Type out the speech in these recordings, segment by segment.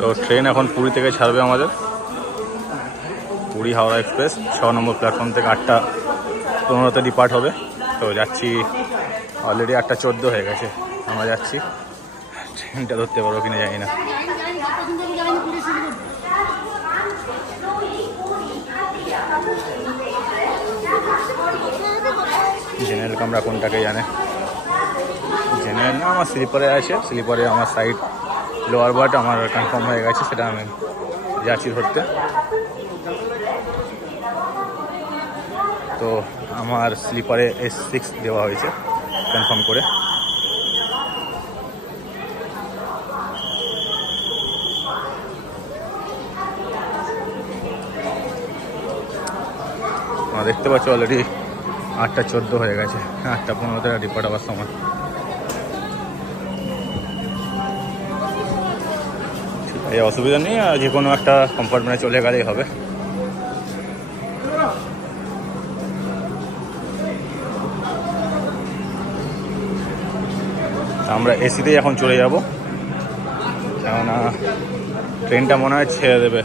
তো ট্রেন এখন পুরী থেকে ছাড়বে আমাদের, পুরী হাওড়া এক্সপ্রেস 6 নম্বর প্ল্যাটফর্ম থেকে 8:15 ডিপার্ট হবে। তো যাচ্ছি, অলরেডি 8:14 হয়ে গেছে, আমরা যাচ্ছি। ট্রেনটা ধরতে পারবো কিনা জানি না। জেনারেল কামরা কোনটাকে জানে, জেনারেল না আমার স্লিপারে আছে, স্লিপারে আমার সাইড লোয়ার বার্ট আমার কনফার্ম হয়ে গেছে, সেটা আমি যাচ্ছি ধরতে। তো আমার স্লিপারে S6 দেওয়া হয়েছে কনফার্ম করে। দেখতে পাচ্ছ অলরেডি 8:14 হয়ে গেছে, 8:15 ডিপার্ট হওয়ার সময়। এই অসুবিধা নেই, যে কোনো একটা কম্পার্টমেন্টে চলে গেলেই হবে। আমরা এসিতেই এখন চলে যাব, কেননা ট্রেনটা মনে হয় ছেড়ে দেবে।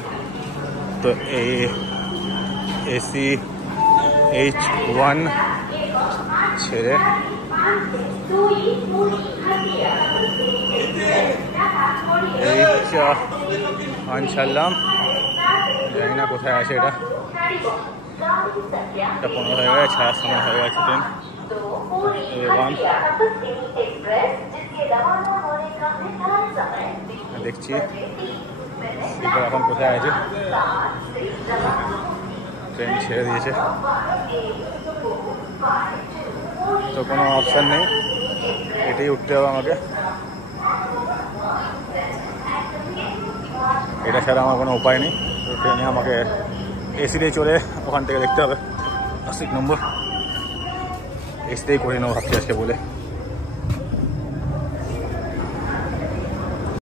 তো এই AC H1 ছেড়ে H1 ছাড়লাম, জানি না কোথায় আছে এটা। 15 হয়ে গেছে, ছাড়ার সময় হয়ে গেছে ট্রেন। A1 দেখছি স্লিপার এখন কোথায় আছে। ট্রেন ছেড়ে দিয়েছে, তো কোনো অপশান নেই, এটাই উঠতে হবে আমাকে। এটা ছাড়া আমার কোনো উপায় নেই। তো ট্রেনে আমাকে এসিতেই চলে ওখান থেকে দেখতে হবে 80 নম্বর, এসিতেই করে নেবো ভাবছি আজকে বলে।